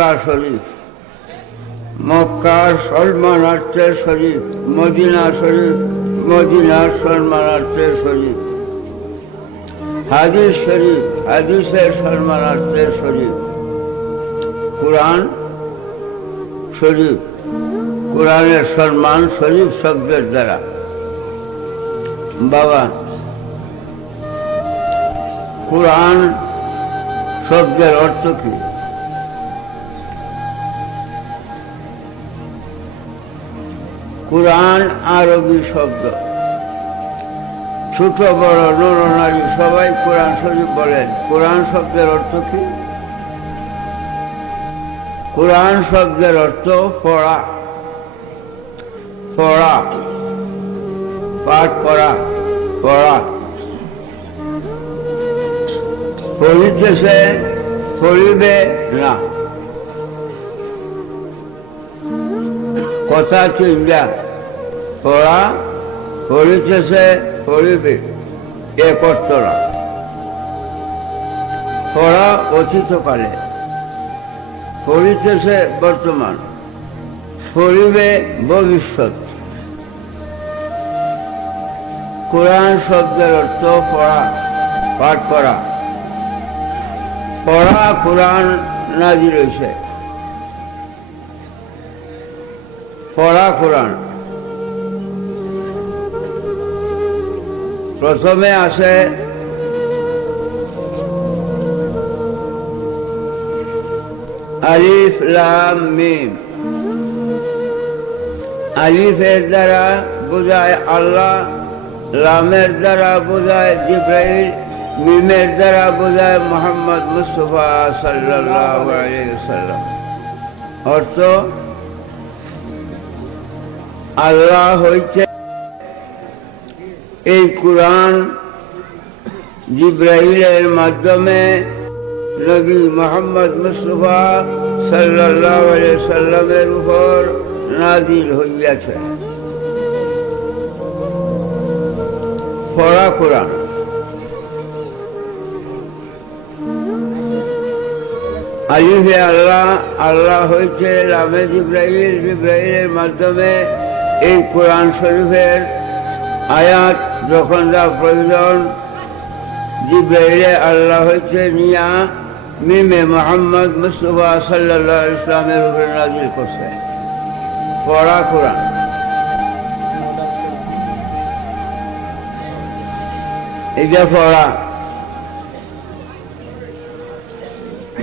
মক্কা শরীফ, মক্কার সম্মানার্থের শরীফ, মদিনা শরীফ, মদিনার সম্মানার্থের শরীফ, হাদিস শরীফ, হাদিসের সম্মানার্থের শরীফ, কুরআন শরীফ, কুরআনের সম্মান শরীফ শব্দের দ্বারা। বাবা, কুরআন শব্দের অর্থ কি? কুরআন আরবি শব্দ। ছোট বড় নরনারী সবাই কুরআন শরীফ বলেন। কুরআন শব্দের অর্থ কি? কুরআন শব্দের অর্থ পড়া, পড়া, পাঠ করা, পড়া। পড়িতেছে, পড়িবে না, কথা চিন্তা। পড়া, পড়িতেছে, পড়িবে, এ করত না। পড়া অতীতকালে, পড়িতেছে বর্তমান, পড়িবে ভবিষ্যৎ। কুরআন শব্দের অর্থ পড়া, পাঠ করা। পড়া কুরআন নাজিল হইছে, পড়া কুরআন। প্রথমে আছে আলিফ লাম মিম। আলিফের দ্বারা বোঝায় আল্লাহ, লামের দ্বারা বোঝায় জিবরাইল, মিমের দ্বারা বোঝায় মুহাম্মদ মুস্তাফা সাল্লাল্লাহু আলাইহি ওয়াসাল্লাম। অর্থ, আল্লাহ হইছে এই কুরআন জিবরাইলের মাধ্যমে নবী মুহাম্মদ মুস্তাফা সাল্লাল্লাহু আলাইহি ওয়াসাল্লামের উপর নাজিল হইয়াছে। পড়া কুরআন। আলিফে আল্লাহ, আল্লাহ হইছে, লামে জিবরাইল, জিবরাইলের মাধ্যমে এই কুরআন শরীফের আয়াত যখন যা প্রয়োজন জিবরাইলে আল্লাহ হইছে নিয়া মিমে মুহাম্মদ মুস্তাফা সাল্লাল্লাহু আলাইহি ওয়াসাল্লামের উপরে নাজিল করছে। পড়া কুরআন। এটা পড়া।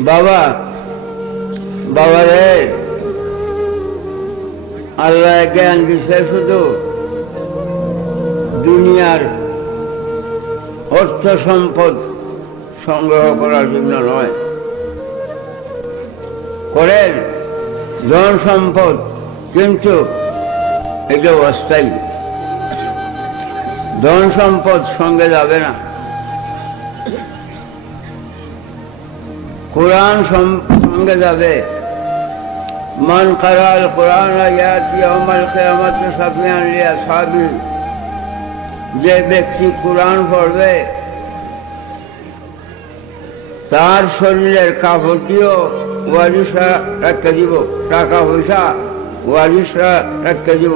বাবা, বাবা রে, আল্লাহ জ্ঞান দিচ্ছে শুধু দুনিয়ার অর্থ সম্পদ সংগ্রহ করার জন্য নয়। করেন ধন সম্পদ, কিন্তু এটা অস্থায়ী। ধন সম্পদ সঙ্গে যাবে না। কুরআন সঙ্গে যাবে। মান কারাল কুরআন ইয়াতি ইয়াউমাল কিয়ামাতি শাফিআন লিআসহাবি। যে ব্যক্তি কুরআন পড়বে তার শরীরের কাপড়টিও ওয়ারিসরা রেখে দিব, টাকা পয়সা ওয়ারিসরা রেখে দিব,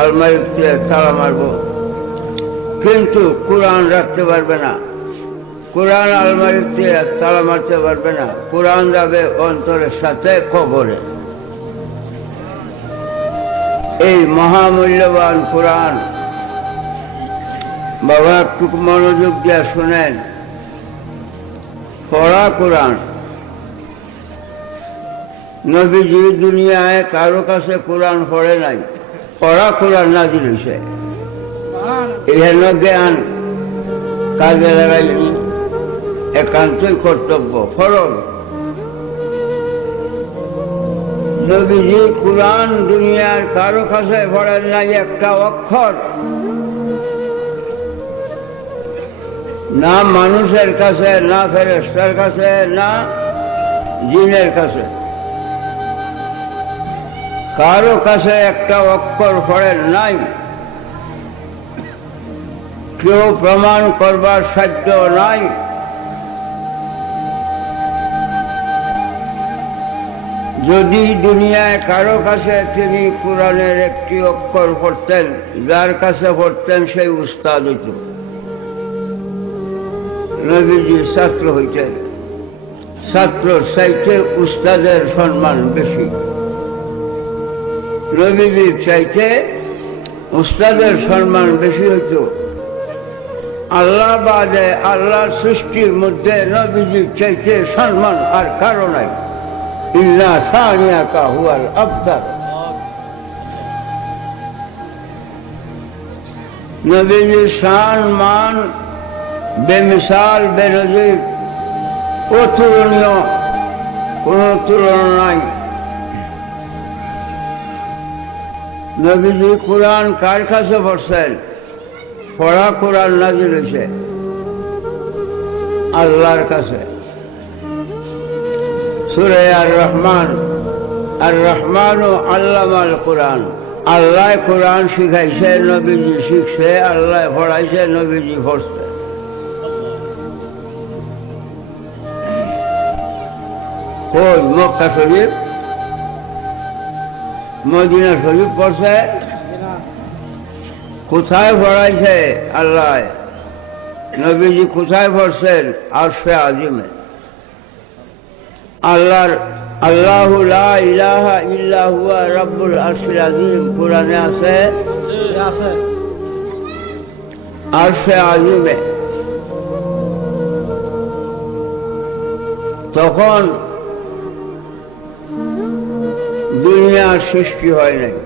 আলমারিতে তালা মারব, কিন্তু কুরআন রাখতে পারবে না। কুরআন আলমারিতে তালা মারতে পারবে না। কুরআন যাবে অন্তরের সাথে কবরে। এই মহামূল্যবান কুরআন বাবা একটু মনোযোগ দিয়ে শুনেন। পড়া কুরআন। নবীজি দুনিয়ায় কারো কাছে কুরআন পড়ে নাই, পড়া কুরআন নাজিল হইছে। এহেন জ্ঞান কাজে লাগাইনি, একান্তই কর্তব্য, ফরজ। নবীজি কুরআন দুনিয়ার কারো কাছে পড়েন নাই একটা অক্ষর, না মানুষের কাছে, না ফেরেশতার কাছে, না জিনের কাছে। কারো কাছে একটা অক্ষর পড়েন নাই। কেউ প্রমাণ করবার সাধ্য নাই। যদি দুনিয়ায় কারো কাছে তিনি কোরআনের একটি অক্ষর পড়তেন, যার কাছে পড়তেন সেই উস্তাদ হইত, নবীজির ছাত্র হইতেন। ছাত্রর চাইতে উস্তাদের সম্মান বেশি, নবীজির চাইতে উস্তাদের সম্মান বেশি হইত। আল্লাহ বাদে আল্লাহর সৃষ্টির মধ্যে নবীজির চাইতে সম্মান আর কারো নাই। ইল্লা সানিয়াকা হুয়াল আফদাল। নবীজির শান মান বেমিসাল বেনজির, অতুলনীয়, কোন তুলনা নাই। নবীজি কোরআন কার কাছে পড়ছেন? পড়া কোরআন নাযিল হয়েছে আল্লাহর কাছে। সূরা আর রহমান, আর রহমানু আল্লামাল কোরআন। আল্লাহ কোরআন শিখাইছে, নবীজি শিখছে, আল্লাহ পড়াইছে, নবীজি পড়ছে। কই মক্কা শরীফ, মদিনা শরীফ পড়ছে? কোথায় পড়াইছে আল্লাহ? নবীজি কোথায় পড়ছেন? আরশে আজিমে। আল্লাহর আল্লাহু লা ইলাহা ইল্লা হুয়া রাব্বুল আরশিল আযীম কোরআনে আছে, আরশে আজিমে। তখন দুনিয়ার সৃষ্টি হয় নাই।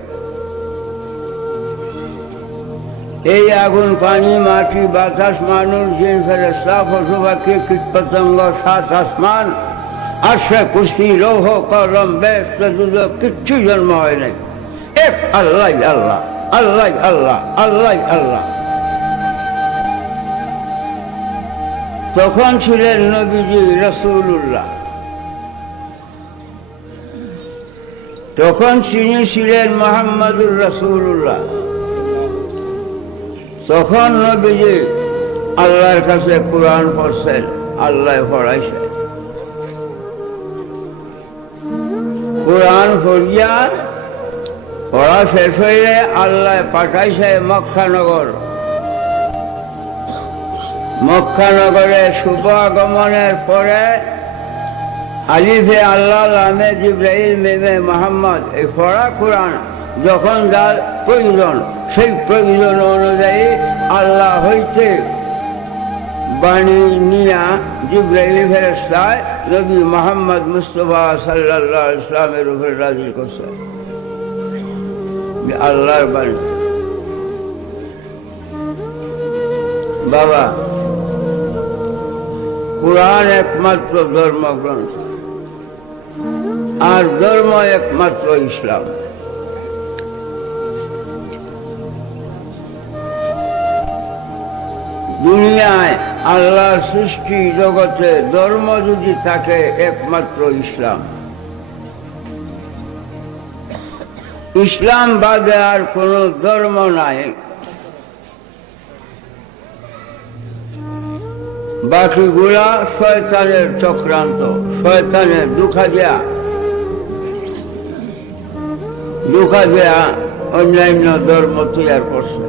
এই আগুন, পানি, মাটি, বাতাস, মানুষ, জিন, ফেরেশতা, পশু পাখি, কীট পতঙ্গ, সাত আসমান, আরশে, কুরসি, লৌহ, কলম, বেহেশত, দুজখ কিচ্ছু জন্ম হয় নাই। এক আল্লাহ আল্লাহ, আল্লাহ আল্লাহ, আল্লাহ আল্লাহ। তখন ছিলেন নবীজি রাসূলুল্লাহ, তখন তিনি ছিলেন মুহাম্মদুর রাসূলুল্লাহ। তখন নবীজি আল্লাহর কাছে কোরআন পড়ছেন, আল্লাহ পড়াইছে। কোরআন পড়িয়া পড়া শেষ হইলে আল্লাহ পাঠাইছে মক্কানগর। মক্কানগরে শুভ আগমনের পরে আলিফে আল্লাহ, লামে জিবরাইল, মিমে মুহাম্মদ, এই পড়া কোরআন যখন যার প্রয়োজন, সেই প্রয়োজন অনুযায়ী আল্লাহ হইতে বাণী নিয়া জিবরাইল ফেরেশতায় নবী মুহাম্মদ মুস্তাফা সাল্লাল্লাহু আলাইহি ওয়াসাল্লামের উপরে নাযিল করছে আল্লাহর বাণী। বাবা, কোরআন একমাত্র ধর্মগ্রন্থ, আর ধর্ম একমাত্র ইসলাম। দুনিয়ায় আল্লাহর সৃষ্টি জগতে ধর্ম যদি থাকে একমাত্র ইসলাম। ইসলাম বাদে আর কোন ধর্ম নাই। বাকিগুলা শয়তানের চক্রান্ত, শয়তানের ধোঁকা দেয়া অন্যান্য ধর্ম তৈরি করছে।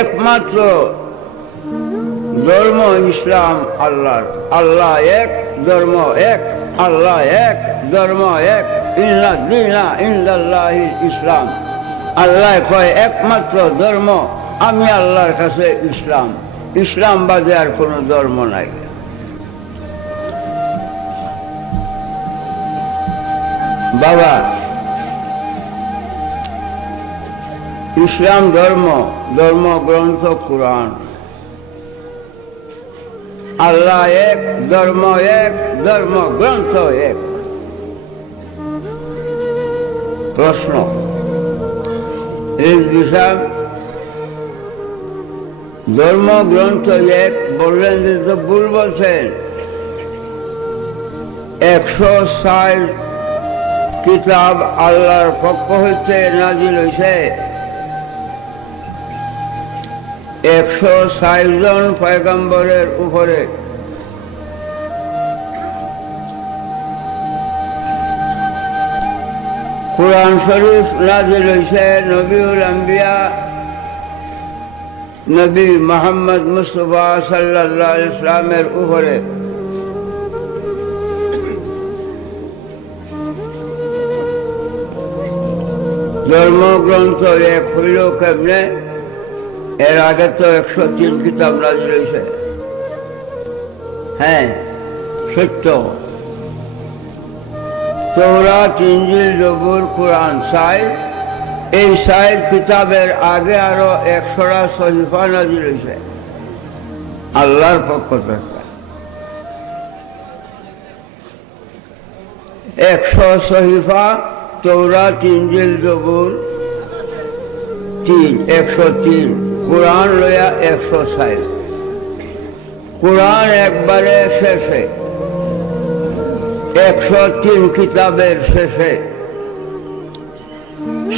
একমাত্র ধর্ম ইসলাম আল্লাহর। আল্লাহ এক, ধর্ম এক, আল্লাহ এক, ধর্ম এক। ইন্না দীনা ইনদাল্লাহিল ইসলাম। আল্লাহ কয় একমাত্র ধর্ম আমি আল্লাহর কাছে ইসলাম। ইসলাম বাদে আর কোন ধর্ম নাই। বাবা, ইসলাম ধর্ম, ধর্মগ্রন্থ কোরআন। আল্লাহ এক, ধর্ম এক, ধর্মগ্রন্থ এক। প্রশ্ন, ধর্মগ্রন্থ এক বললেন যে তো ভুল বলছেন। 160 কিতাব আল্লাহর পক্ষ হইতে নাজিল হইছে। 160 জন পয়গম্বরের উপরে। কুরআন শরীফ নাযিল হয়েছে নবীউল আম্বিয়া নবী মুহাম্মদ মুস্তাফা সাল্লাল্লাহু আলাইহি ওয়াসাল্লামের উপরে। ধর্মগ্রন্থ এক হইল কেমনে? এর আগে তো 103 কিতাব নাযিল হয়েছে। হ্যাঁ, সত্য। তৌরাত, ইনজিল, জবুর, কুরআন, এই 6 কিতাবের আগে আরো 100টা সহিফা নাযিল হয়েছে আল্লাহর পক্ষ থেকে। 100 সহিফা, তৌরাত, ইনজিল, জবুর 103, কুরআন লইয়া 106। কুরআন একবারে শেষে, 103 কিতাবের শেষে।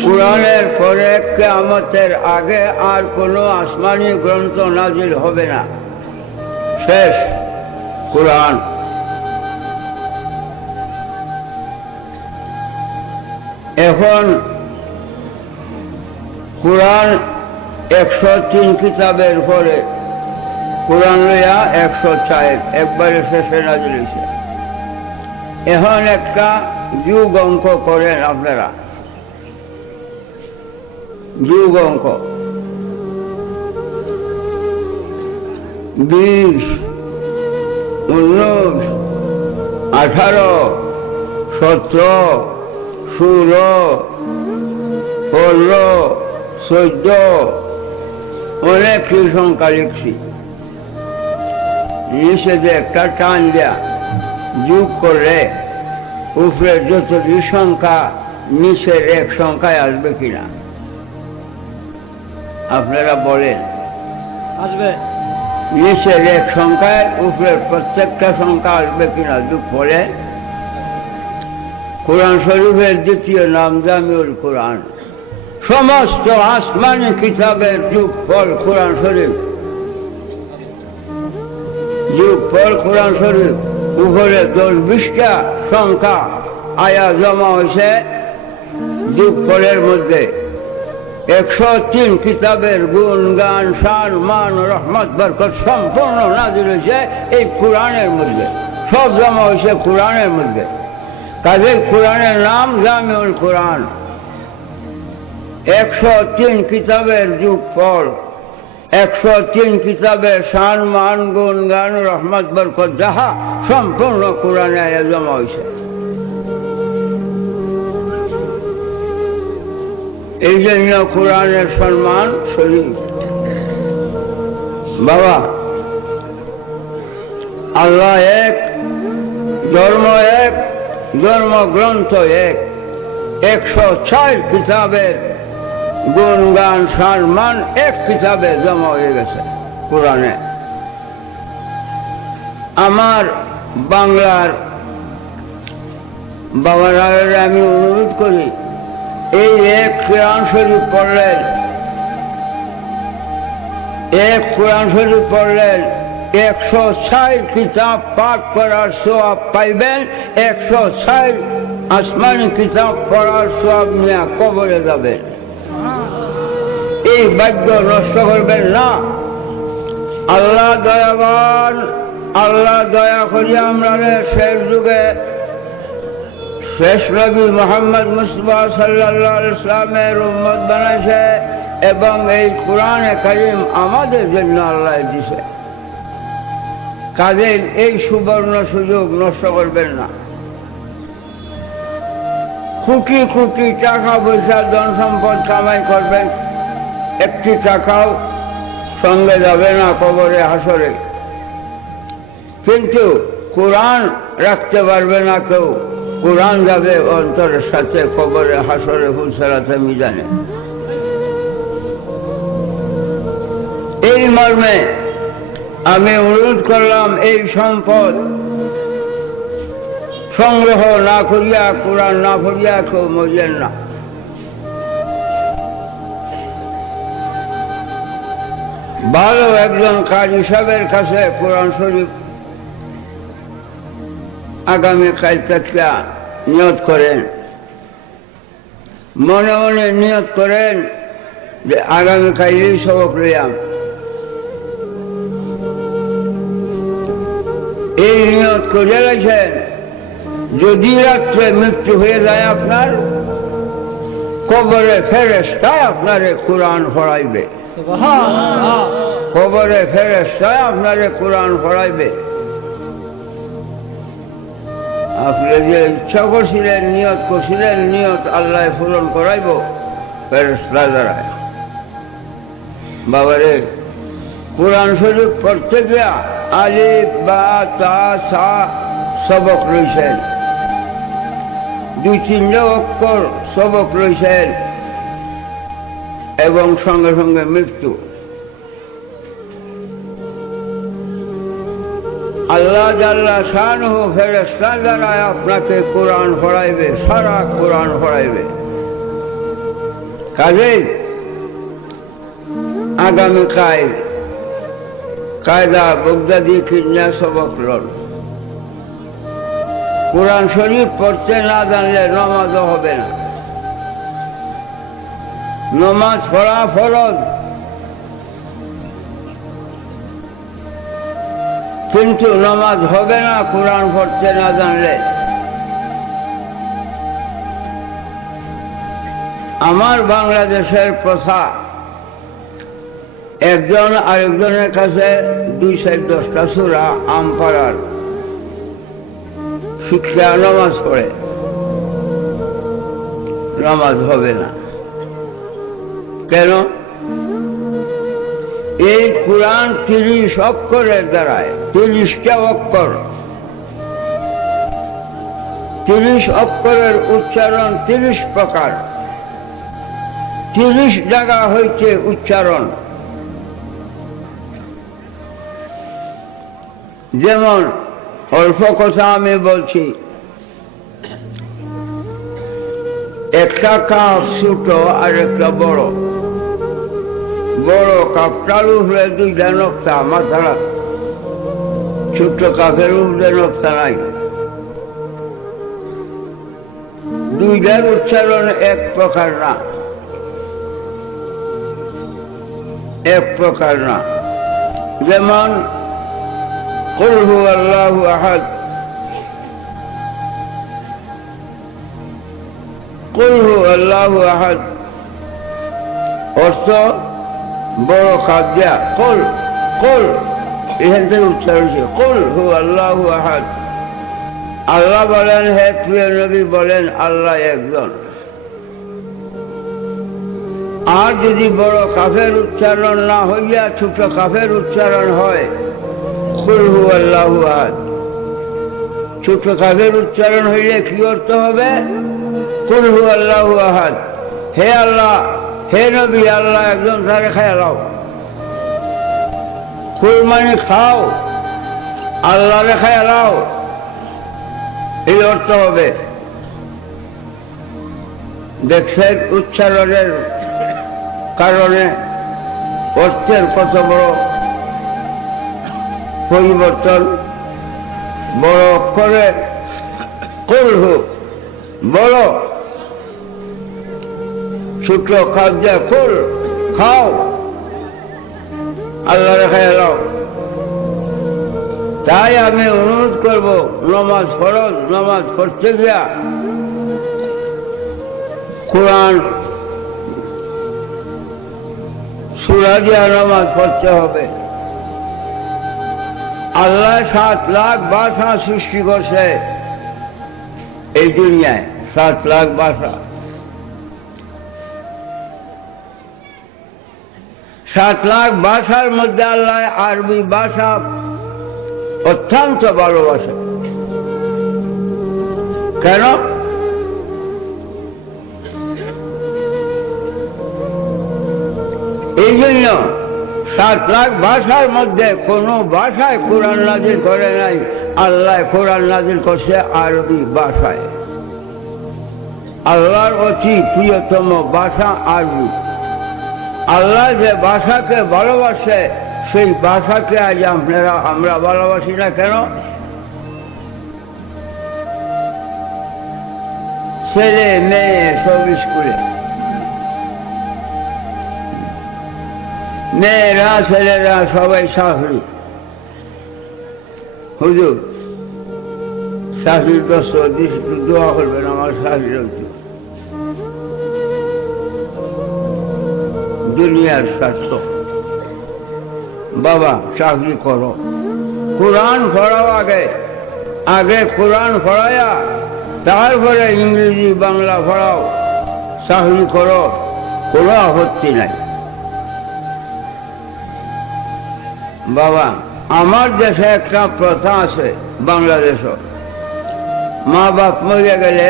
কুরআনের পরে কিয়ামতের আগে আর কোনো আসমানি গ্রন্থ নাজিল হবে না, শেষ কুরআন। এখন কুরআন 103 কিতাবের পরে কুরআন লইয়া 104, একবারে শেষে নাজিল হয়েছে। এখন একটা যুগ অঙ্ক করেন আপনারা, যুগ অঙ্ক। 20, 19, 18, 17, 16, 15, 14, অনেক সংখ্যা লিখছি। নিচে যে একটা টান দেয়া যোগ করলে উপরে যতটি সংখ্যা নিচের এক সংখ্যায় আসবে কিনা আপনারা বলেন? আসবে। নিচের এক সংখ্যায় উপরের প্রত্যেকটা সংখ্যা আসবে কিনা যোগ ফলে? কুরআন শরীফের দ্বিতীয় নাম জামিউল কুরআন। সমস্ত আসমানি কিতাবের যোগফল কুরআন শরীফ, যোগফল কুরআন শরীফ। উপরে 10-20টা সংখ্যা আয়া জমা হয়েছে যোগফলের মধ্যে। 103 কিতাবের গুণ গান শান মান রহমত বরকত সম্পূর্ণ নাযিল হয়েছে এই কুরআনের মধ্যে, সব জমা হয়েছে কুরআনের মধ্যে। কাজে কুরআনের নাম জামিউল কুরআন। 103 কিতাবের যোগফল, 103 কিতাবের শান মান গুণ গান রহমত বরকত যাহা সম্পূর্ণ কুরআনে আয়া জমা হয়েছে। এই জন্য কুরআনের সম্মান শরীফ। বাবা, আল্লাহ এক, ধর্ম এক, ধর্মগ্রন্থ এক। 106 কিতাবের গুণ গান সম্মান এক কিতাবে জমা হয়ে গেছে কুরআনে। আমার বাংলার বাবারা আমি অনুরোধ করি, এই এক কুরআন শরীফ পড়লেন, এক কুরআন শরীফ পড়লেন 106 কিতাব পাঠ করার সওয়াব পাইবেন। 106 আসমানি কিতাব পড়ার সওয়াব নিয়ে কবরে যাবেন। এই ভাগ্য নষ্ট করবেন না। আল্লাহ দয়াবান, আল্লাহ দয়া করিয়া আমরা শেষ যুগে শেষ নবী মুহাম্মদ মুস্তাফা সাল্লাল্লাহু আলাইহি ওয়াসাল্লামের উম্মত বানাইছে এবং এই কুরআনে কারীম আমাদের জন্য আল্লাহ দিয়েছে। কাজে এই সুবর্ণ সুযোগ নষ্ট করবেন না। কোটি কোটি টাকা পয়সা ধন সম্পদ কামাই করবেন, একটি টাকাও সঙ্গে যাবে না কবরে হাসরে। কিন্তু কুরআন রাখতে পারবে না কেউ। কুরআন যাবে অন্তরের সাথে কবরে হাসরে ফুলসরাতে মিজানে। এই মর্মে আমি অনুরোধ করলাম, এই সম্পদ সংগ্রহ না করিয়া, কুরআন না পড়িয়া কেউ মরিয়েন না। ভালো একজন কাজী সাহেবের কাছে কুরআন শরীফ আগামী কাল থেকে নিয়ত করেন, মনে মনে নিয়ত করেন যে আগামীকালেই সবক লইয়াম। এই নিয়ত করে গেছেন, যদি রাত্রে মৃত্যু হয়ে যায় আপনার, কবরে ফেরেশতায় আপনারে কোরআন পড়াইবে। কবরে ফেরেশতায় আপনারে কোরআন পড়াইবে। আপনি যে ইচ্ছা করছিলেন, নিয়ত করছিলেন, নিয়ত আল্লাহ পূরণ করাইব ফেরেশতা দ্বারা। বাবারে, কোরআন শরীফ পড়তে গিয়া আলিফ বা তা সা সবক রয়েছেন, 2-3 অক্ষর সবক রয়েছেন, এবং সঙ্গে সঙ্গে মৃত্যু। আল্লাহ জাল্লা শানহু ফেরেশতা দ্বারা আপনাকে কোরআন পড়াইবে, সারা কোরআন পড়াইবে। কাজেই আগামীকাল কায়দা বগদাদি কিনা সবক লন। কোরআন শরীফ পড়তে না জানলে নামাজও হবে না। নামাজ পড়া ফরজ, কিন্তু নামাজ হবে না কোরআন পড়তে না জানলে। আমার বাংলাদেশের প্রথা, একজন আরেকজনের কাছে 210টা সূরা আম পাড়ার শিক্ষা নামাজ পড়ে। নামাজ হবে না কেন? এই কোরআন 30 অক্ষরের দ্বারায়, 30টা অক্ষর, 30 অক্ষরের উচ্চারণ 30 প্রকার, 30 জায়গা হইছে উচ্চারণ। যেমন অল্প কথা আমি বলছি, একটা কাপ ছোট আর একটা বড়। বড় কাপটার উপরে 2টা নকশা মাথারা, ছোট্ট কাপের উপরে নকশা নাই। 2টার উচ্চারণ এক প্রকার না, এক প্রকার না। যেমন কুল হুয়াল্লাহু আহাদ, কুল হুয়াল্লাহু আহাদ অর্থ বড় কাব্যা কুল, কুল এখান থেকে উচ্চারণ হচ্ছে কুল হুয়াল্লাহু আহাদ। আল্লাহ বলেন, হে প্রিয় নবী বলেন, আল্লাহ একজন। আর যদি বড় কাফের উচ্চারণ না হইয়া ছোট কাফের উচ্চারণ হয়, কুল হুয়াল্লাহু আহাদ। ছোট কাফের উচ্চারণ হইলে কি অর্থ হবে? কুল হুয়াল্লাহু আহাদ, হে আল্লাহ, হে নবী, আল্লাহ একজন, তারে খাইয়া লাও। কুল মানে খাও, আল্লাহ রে খাইয়া লাও, এই অর্থ হবে। দেখছেন উচ্চারণের কারণে অর্থের কত বড় পরিবর্তন। বড় অক্ষরে কুল হু বড়, ছোট খাদ্য কুল খাও, আল্লাহ রেখায় এলাও। তাই আমি অনুরোধ করব, নামাজ ফরজ, নামাজ পড়তে গিয়া কোরআন সূরা দিয়া নামাজ পড়তে হবে। আল্লাহ 7 লাখ ভাষা সৃষ্টি করছে এই দুনিয়ায়, 7 লাখ ভাষা। 7 লাখ ভাষার মধ্যে আল্লাহ আরবি ভাষা অত্যন্ত ভালোবাসে। কেন? এই জন্য 7 লাখ ভাষার মধ্যে কোন ভাষায় কোরআন নাজিল করে নাই, আল্লাহ কোরআন নাজিল করছে আরবি ভাষায়। আল্লাহর অতি প্রিয়তম ভাষা আরবি। আল্লাহ যে ভাষাকে ভালোবাসে, সেই ভাষাকে আজ আমরা ভালোবাসি না কেন? ছেলে মেয়ে সব স্কুলে, মেয়েরা ছেলেরা সবাই চাকরি। হুজুর চাকরির কষ্ট দৃষ্টি দোয়া করবেন, আমার চাকরি হচ্ছে দুনিয়ার স্বার্থ। বাবা চাকরি করো, কোরআন পড়াও, আগে আগে কোরআন পড়ায়া তারপরে ইংরেজি বাংলা পড়াও, চাকরি করো, কোনো আপত্তি নাই। বাবা আমার দেশে একটা প্রথা আছে, বাংলাদেশও মা বাপ মরে গেলে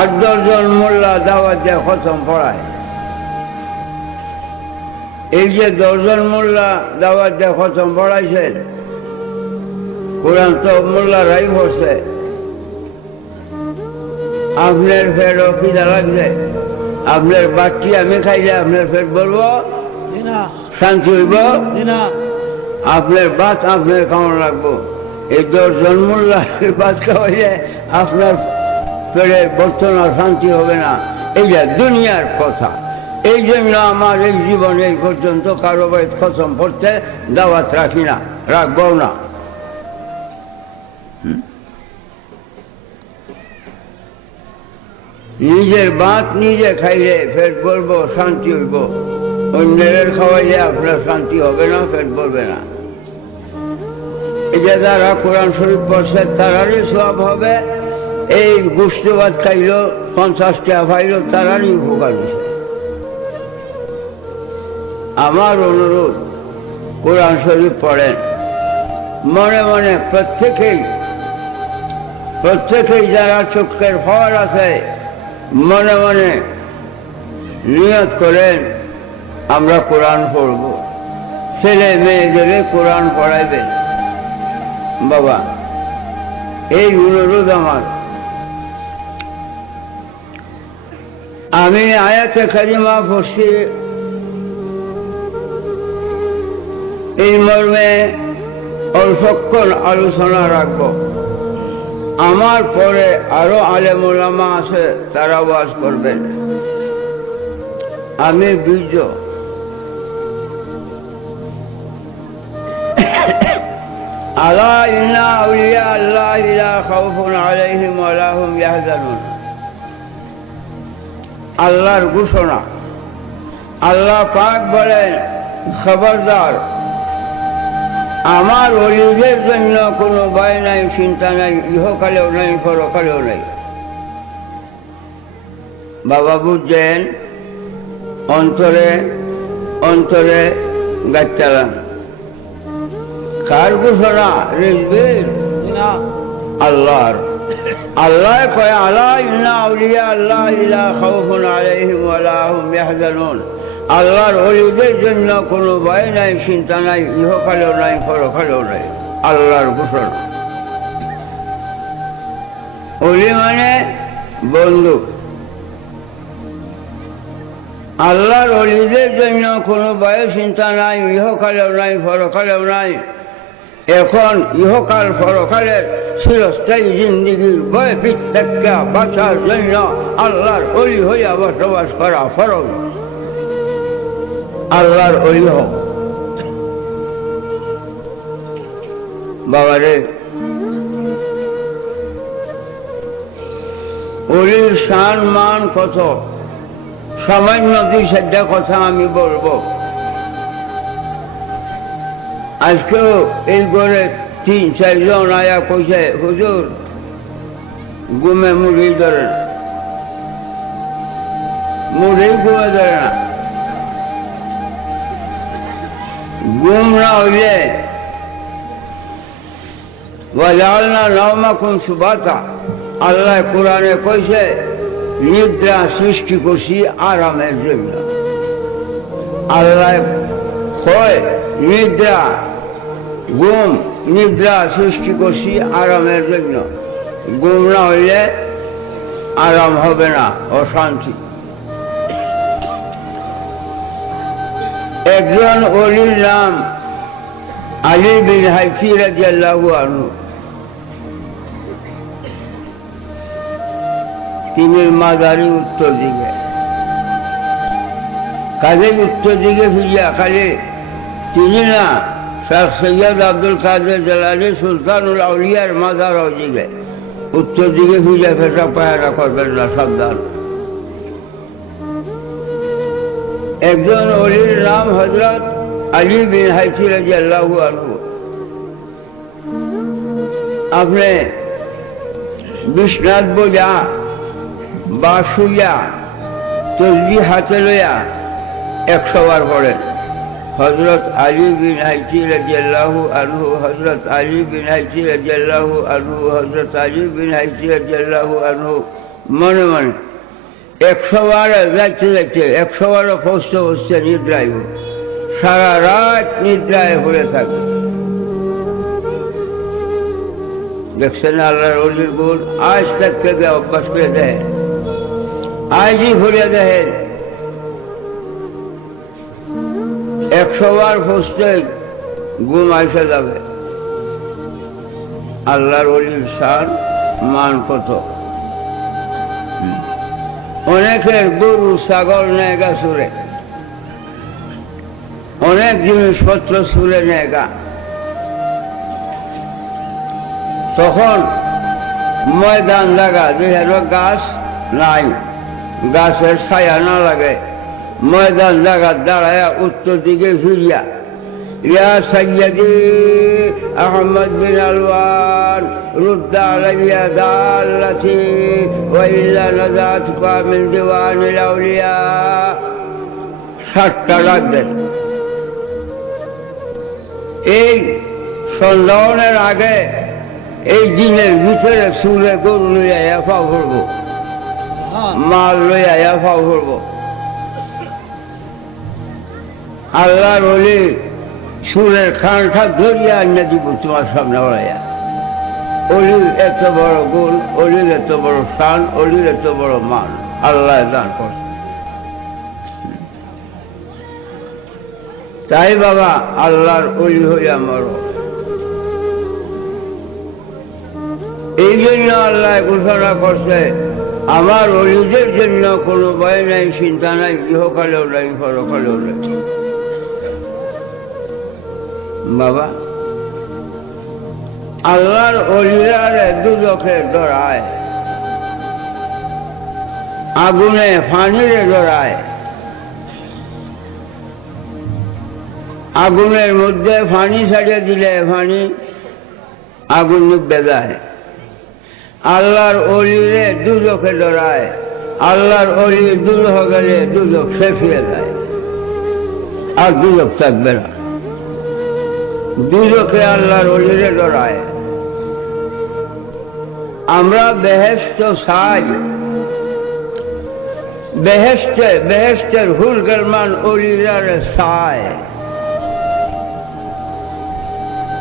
8-10 জন মোল্লা দাওয়াত দিয়ে খতম পড়ায়। এই যে 10 জন মোল্লা দাওয়াত দিয়ে খতম পড়াইছেন, কোরআন তো মোল্লারাই পড়ছে, আপনার ফেরও খিদা লাগছে, আপনার বাচ্চি আমি খাইলে আপনার ফের বলবো শান্তি হইব, আপনার বাদ আপনার কেমন লাগবো? এই 10 জন মোল্লা বাদ খাওয়াইলে আপনার ফেরে বর্তমান শান্তি হবে না। এইটা দুনিয়ার কথা। এই জন্য আমার এই জীবনে এই পর্যন্ত কারো বাড়ি খতম পড়তে দাওয়াত রাখি না, রাখবো না। নিজের বাত নিজে খাইলে ফের বলবো শান্তি হইব, অন্যের খাওয়াইলে আপনার শান্তি হবে না, পেট বলবে না। এই যে যারা কোরআন শরীফ পড়ছে তারারই সওয়াব হবে, এই গোষ্ঠীবাদ খাইল 50 টাকা পাইল তারারই উপকার হয়েছে। আমার অনুরোধ, কোরআন শরীফ পড়েন, মনে মনে প্রত্যেকেই যারা চোখের ফল আছে মনে মনে নিয়ত করেন আমরা কোরআন পড়ব, ছেলে মেয়েদের কোরআন পড়াইবেন। বাবা এই অনুরোধ আমার। আমি আয়াতে কারিমা পড়ছি, এই মর্মে অল্পক্ষণ আলোচনা রাখব। আমার পরে আরো আলেম ওলামা আছে, তারা ওয়াজ করবেন, আমি বীর্য। আলা ইন্না আউলিয়া আল্লাহি লা খাউফুন আলাইহিম ওয়া লা হুম ইয়াহজানুন। আল্লাহর ঘোষণা। আল্লাহ পাক বলেন, খবরদার, আমার ওলিদের জন্য কোনো ভয় নাই, চিন্তা নাই, ইহকালেও নাই, পরকালেও নাই। বাবা বুঝছেন, অন্তরে অন্তরে গাছ চালান। কার ঘোষণা? রিজবির আল্লাহর। আল্লাহ কয়, আলা ইন্না আউলিয়া আল্লাহি লা খাউফুন আলাইহিম ওয়া লা হুম ইয়াহজানুন। আল্লাহর ওলিদের জন্য কোনো ভয় নাই, চিন্তা নাই, ইহকালেও নাই, পরকালেও নাই। আল্লাহর ঘোষণা। ওলি মানে বন্ধু। আল্লাহর ওলিদের জন্য কোনো ভয় চিন্তা নাই, ইহকালেও নাই, পরকালেও নাই। এখন ইহকাল পরকালের চিরস্থায়ী জিন্দিগির ভয় পিত্যা বাঁচার জন্য আল্লাহর ওলি হইয়া বসবাস করা ফরজ। আল্লাহর ওলি হোক। বাবারে, ওলির শান মান কত, সামান্য 2-4টা কথা আমি বলবো। আজকেও এই ঘরে 3-4 জন আয়া কইছে, হুজুর ঘুমে মুড়ি ধরে না, মুড়ি ঘুমে ধরে না। ঘুম না হইলে ওয়াজআলনা নাওমাকুম সুবাতা। আল্লাহ কোরআনে কইছে, নিদ্রা সৃষ্টি করছি আরামের জন্য। আল্লাহ কয় নিদ্রা, ঘুম, নিদ্রা সৃষ্টি করছি আরামের জন্য। ঘুম না হইলে আরাম হবে না, অশান্তি। একজন ওলির নাম আলী বিন হাইফি রাদিয়াল্লাহু আনহু। তিনি মাজারি উত্তর দিকে, কাজেই উত্তর দিকে ফিরিয়া খালি তিনি না, শেখ সৈয়দ আব্দুল কাদের জিলানী সুলতানুল আউলিয়ার মাজার ওদিকে, উত্তর দিকে ফিরিয়া পেশাব পায়খানা করবেন না, সাবধান। একজন ওলির নাম হযরত আলী বিন হাইতি রাদিয়াল্লাহু আনহু। আপনি বিশ্বনাথ বোঝা বা শুইয়া তসবিহ হাতে লইয়া 100 বার পড়েন হযরত আলী বিন হাইতি রাদিয়াল্লাহু আনহু, হযরত আলী বিন হাইতি রাদিয়াল্লাহু আনহু, হযরত আলী বিন হাইতি রাদিয়াল্লাহু আনহু, মনে মনে 100 বার যাইতে যাইতে 100 বারও পৌঁছতে পৌঁছতে নিদ্রায়, সারা রাত নিদ্রায় পড়ে থাকবে। দেখছেন আল্লাহর ওলির গুণ, আজ থেকে অভ্যাস করে দেয়, আজই ঘুরে দেখেন 100 বার পৌঁছতে ঘুম আইসা যাবে। আল্লাহর ওলির শান মান কত! অনেকের গরু ছাগল নেগা সুরে, অনেক জিনিসপত্র সুরে নেগা, তখন ময়দান লাগা যেহেতু গাছ নাই, গাছের ছায়া না লাগে, ময়দান জায়গা দাঁড়ায়া উত্তর দিকে ফিরিয়া ইয়া সাইয়্যিদি আহমদ বিন আলওয়ান রুদ্দ আলাইয়া দাল্লাতি ওয়া ইল্লা নাজাতুকা মিন দিওয়ানিল আউলিয়া 7টা রাখবেন। এই সন্ধ্যানের আগে এই দিনের ভিতরে সুরে গরু লইয়া এফা করব, মাল লইয়া এফা করব। আল্লাহর ওলি সুরের খানটা ধরিয়া আনিয়ে দিব তোমার সামনে ওড়াইয়া। অলির এত বড় গুণ, অলির এত বড় শান, অলির এত বড় মান আল্লাহ দান করছে। তাই বাবা আল্লাহর ওলি হইয়া মরো। এই জন্য আল্লাহ ঘোষণা করছে, আমার অলিদের জন্য কোনো ভয় নাই, চিন্তা নাই, ইহকালেও নাই, পরকালেও নাই। বাবা আল্লাহর অলিরারে দুজখে ডরায়, আগুনে ফানিরে ডরায়। আগুনের মধ্যে ফানি ছাড়িয়ে দিলে ফানি আগুন নিভে যায়। আল্লাহর অলিরে দুজখে ডরায়, আল্লাহর অলি দুজখ গেলে দুজখ শেফিয়ে যায়, আর দুজখ থাকবে না। দুজখে আল্লাহর অলিরে ডরায়। আমরা বেহেশত চাই, বেহেশতের হুলগেলমান অলিরারে চায়।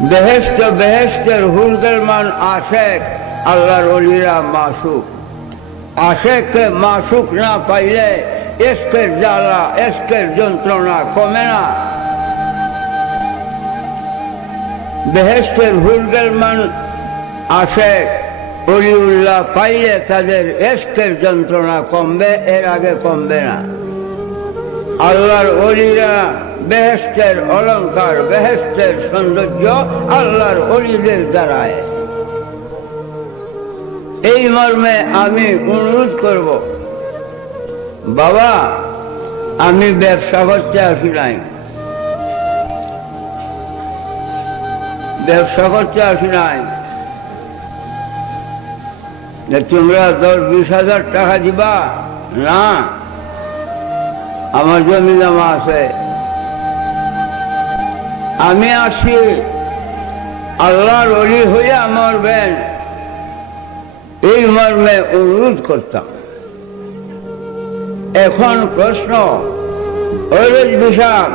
বেহেশতের হুলগেলমান আশেক, আল্লাহর অলিরা মাসুক। আশেককে মাসুক না পাইলে এস্কের জ্বালা, এস্কের যন্ত্রণা কমে না। বেহেশতের হুলগেলমান আশেক অলিউল্লাহ পাইলে তাদের এস্কের যন্ত্রণা কমবে, এর আগে কমবে না। আল্লাহর অলিরা বেহেশতের অলঙ্কার, বেহেশতের সৌন্দর্য আল্লাহর অলিদের দ্বারায়। এই মর্মে আমি অনুরোধ করব, বাবা আমি ব্যবসা করতে আসি নাই, ব্যবসা করতে আসি নাই যে তোমরা 10-20 হাজার টাকা দিবা, না, আমার জমি জমা আছে। আমি আসি আল্লাহর ওলি হইয়া মরবেন, এই মর্মে অনুরোধ করতাম। এখন প্রশ্ন ওই বিষয়,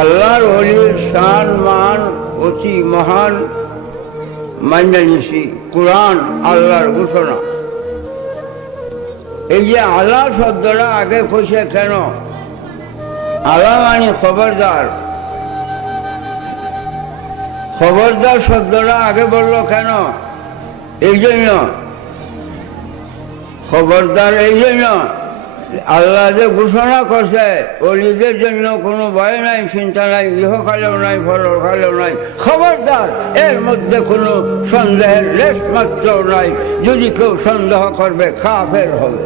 আল্লাহর ওলির শান মান অতি মহান মাইনা নিছি, কুরআন আল্লাহর ঘোষণা। এই যে আল্লাহ শব্দটা আগে কইছে কেন? আল্লাহ মানে খবরদার, খবরদার শব্দটা আগে বললো কেন? এই জন্য খবরদার এই জন্য আল্লাহ যে ঘোষণা করছে অলিদের জন্য কোনো ভয় নাই, চিন্তা নাই, ইহকালেও নাই, পরকালেও নাই। খবরদার, এর মধ্যে কোনো সন্দেহের লেশ মাত্র নাই। যদি কেউ সন্দেহ করবে কাফের হবে।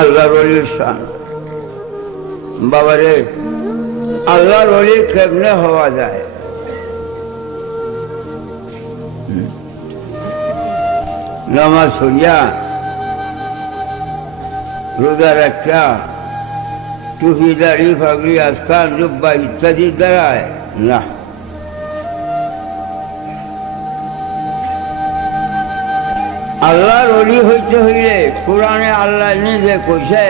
আল্লাহর ওলির শান। বাবারে, আল্লাহর ওলি কেমনে হওয়া যায়? নামাজ হইয়া, রোজা রাখা, টুপি দাড়ি ফাগড়ি আজকাল জুব্বা ইত্যাদির দ্বারায় না। আল্লাহর ওলি হইতে হইলে কোরআনে আল্লাহ নিজে কইছে,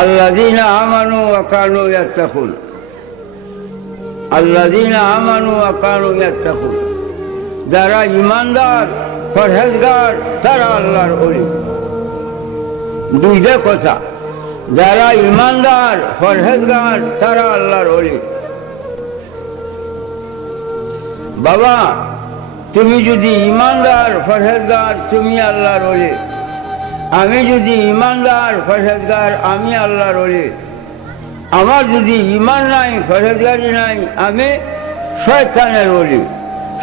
আল্লাযীনা আমানু ওয়া কানু ইয়াত্তাকুন। আল্লাযীনা আমানু ওয়া কানু ইয়াত্তাকুন, যারা ঈমানদার পরহেজগার তারা আল্লাহর ওলি। দুইটা কথা, যারা ঈমানদার পরহেজগার তারা আল্লাহর ওলি। বাবা, তুমি যদি ঈমানদার পরহেজগার তুমি আল্লাহর ওলি। আমি যদি ঈমানদার পরহেজগার আমি আল্লাহর ওলি। আমার যদি ঈমান নাই পরহেজগারি নাই আমি শয়তানের ওলি,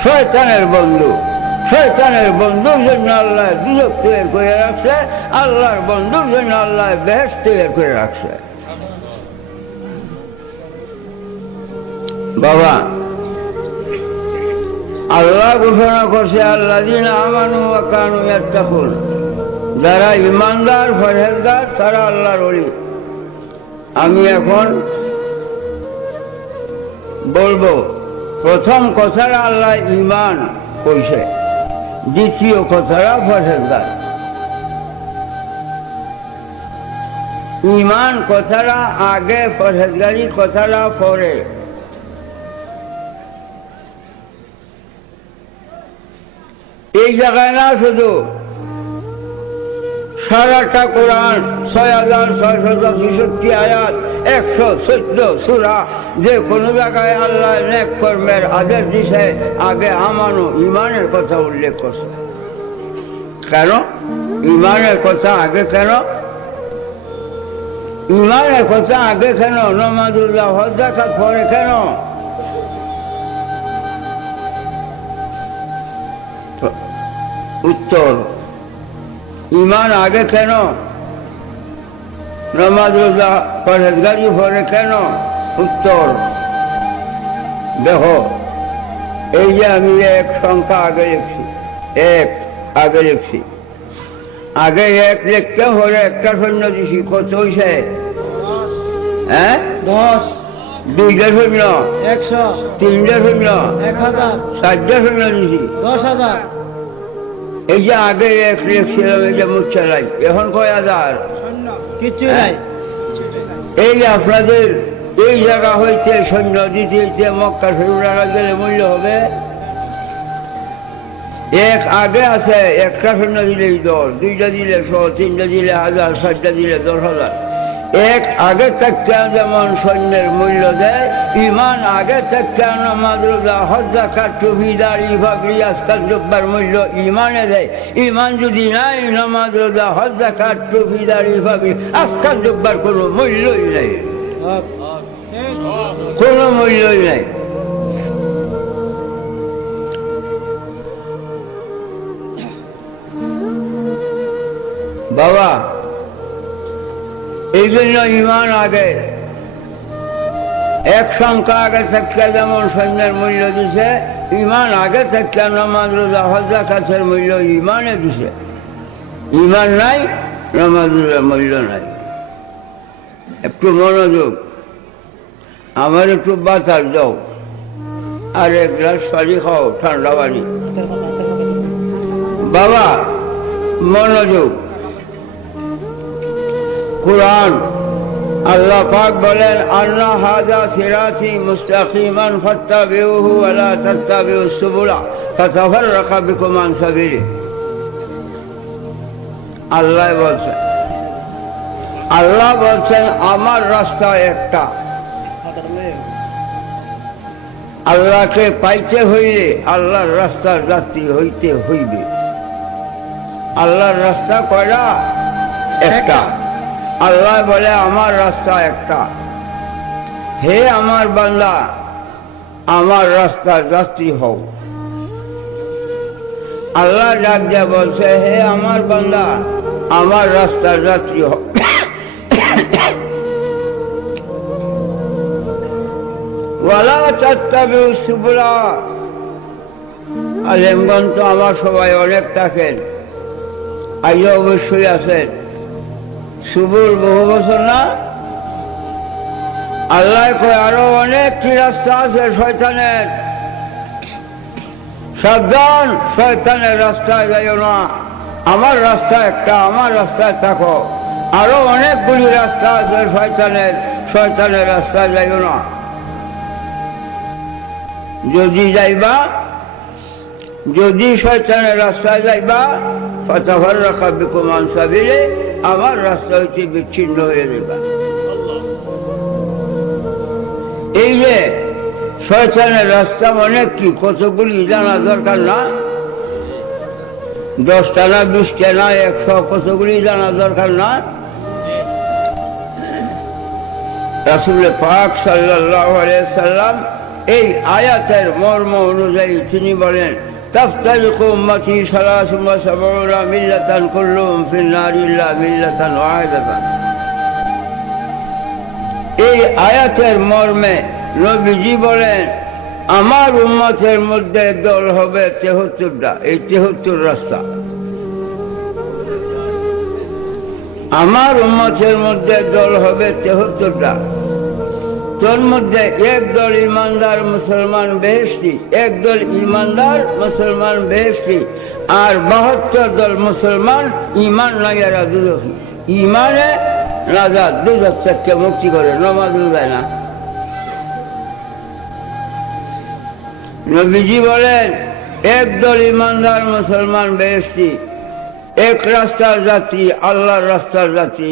শয়তানের বন্ধু। শয়তানের বন্ধুর জন্য আল্লাহ দুজক তৈরি করে রাখছে, আল্লাহর বন্ধুর জন্য আল্লাহ বেহেশত তৈরি করে রাখছে। বাবা, আল্লাহ ঘোষণা করছে আল্লাযীনা আমানু ওয়া কানু ইয়াত্তাকুন, যারা ঈমানদার পরহেজগার তারা আল্লাহর ওলি। আমি এখন বলবো, প্রথম কথাটা আল্লাহ ঈমান কইছে, দ্বিতীয় কথাটা পরহেজগার। ঈমান কথাটা আগে, পরহেজগারি কথাটা পরে। এই জায়গায় না শুধু সারাটা কোরআন ৬৬৬৬ আয়াত, ১১৪ সূরা, যে কোনো জায়গায় আল্লাহ নেক কর্মের আদেশ দিছে আগে আমানু ঈমানের কথা উল্লেখ করছে। কেন ঈমানের কথা আগে? কেন ঈমানের কথা আগে? কেন নামাজুল্লাহ হজ যাকাত পরে? কেন? উত্তর, ঈমান আগে কেন? নামাজ রোজা পরহেজগারি পরে কেন? উত্তর, দেখো, এই যে আমি এক সংখ্যা আগে লিখছি, এক আগে লিখছি, আগে এক লিখতে হলে একটা শূন্য দিছি, কত হয়েছে? হ্যাঁ, 10। 2টা শূন্য 100, 3টা শূন্য 1000, 4টা শূন্য দিছি 10,000। এই যে আগে এক লিখছিলাম, এই যে মুচ্ছা নাই, এখন কয় হাজার? কিছু নাই। এই যে আপনাদের এই জায়গা হইতে সৈন্য দিতে মক্কা শরীফ গেলে মূল্য হবে এক। আগে আছে একটা শূন্য দিলেই 10, 2টা দিলে 100, 3টা দিলে 1000, 4টা দিলে 10,000। এক আগে থেকে যেমন সৈন্যের মূল্য দেয়, ঈমান আগে থেকে নামাজ রোজা হজ যাকাত টুপি দাড়ি ফাগড়ি আজকাল জুব্বার মূল্য ঈমানে দেয়। ঈমান যদি নাই, নামাজ রোজা হজ যাকাত টুপি দাড়ি ফাগড়ি আজকাল জুব্বার কোনো মূল্যই নাই, কোনো মূল্যই নাই। বাবা, এই জন্য ঈমান আগে। এক সংখ্যা আগে থেকে যেমন সৈন্যের মূল্য দিছে, ঈমান আগে থেকে নামাজ রোজা হজ যাকাতের মূল্য ঈমানে দিছে। ঈমান নাই, নামাজ রোজার মূল্য নাই। একটু মনোযোগ, আমার একটু বাতাস দাও, আর এক গ্লাস পানি খাও, ঠান্ডা পানি। বাবা, মনোযোগ। কোরআন আল্লাহ পাক বলেন, আন্না হাযা সিরাতি মুস্তাকিমান ফাত্তাবিউহু ওয়া লা তাত্তাবিউস সুবুলা ফাতাফাররাকা বিকুম আন সাবিলি। আল্লাহ বলছেন আমার রাস্তা একটা। আল্লাহকে পাইতে হইলে আল্লাহর রাস্তার যাত্রী হইতে হইবে। আল্লাহর রাস্তা কয়টা? একটা। আল্লাহ বলে আমার রাস্তা একটা। হে আমার বান্দা, আমার রাস্তার যাত্রী হও। আল্লাহ ডাক দিয়া বলছে, হে আমার বান্দা, আমার রাস্তার যাত্রী হও। ওয়ালা তাত্তাবিউ সুবুলা। আলেমগণ তো আমার সবাই অনেক থাকেন, আজও অবশ্যই আছেন। সুবুল বহু বছর না, আল্লাহ কয় আরো অনেকটি রাস্তা আছে শয়তানের। সাবধান, শয়তানের রাস্তায় যাইও না। আমার রাস্তা একটা, আমার রাস্তায় থাকো। আরো অনেকগুলি রাস্তা আছে শয়তানের, শয়তানের রাস্তায় যাইও না। যদি শয়তানের রাস্তায় যাইবা, ফাতাফাররাকা বিকুম আন সাবিলি, আমার রাস্তা হইতে বিচ্ছিন্ন হয়ে যাবা। এই যে শয়তানের রাস্তা অনেক কি, কতগুলি জানা দরকার না? 10টা না 20টা না 100, কতগুলি জানা দরকার না? রাসূল পাক সাল্লাল্লাহু আলাইহি সাল্লাম এই আয়াতের মর্ম অনুযায়ী তিনি বলেন, তাফতারিকু উম্মতি 73 মিল্লাতান কুল্লুহুম ফিন-নার ইল্লা মিল্লাতান ওয়াহিদাতান। এই আয়াতের মর্মে নবীজি বলেন, আমার উম্মতের মধ্যে দল হবে 73টা। এই 73 রাস্তা। আমার উম্মতের মধ্যে দল হবে 73টা। তোর মধ্যে একদল ইমানদার মুসলমান বেহেশতি, একদল ইমানদার মুসলমান বেহেশতি, আর 72 দল মুসলমান ইমান লাগারা দুজখী। ইমানে নাজাত, দুজখ থেকে মুক্তি করে, নামাজ যায় না। নবীজি বলেন, একদল ইমানদার মুসলমান বেহেশতি, এক রাস্তার যাত্রী, আল্লাহর রাস্তার যাত্রী।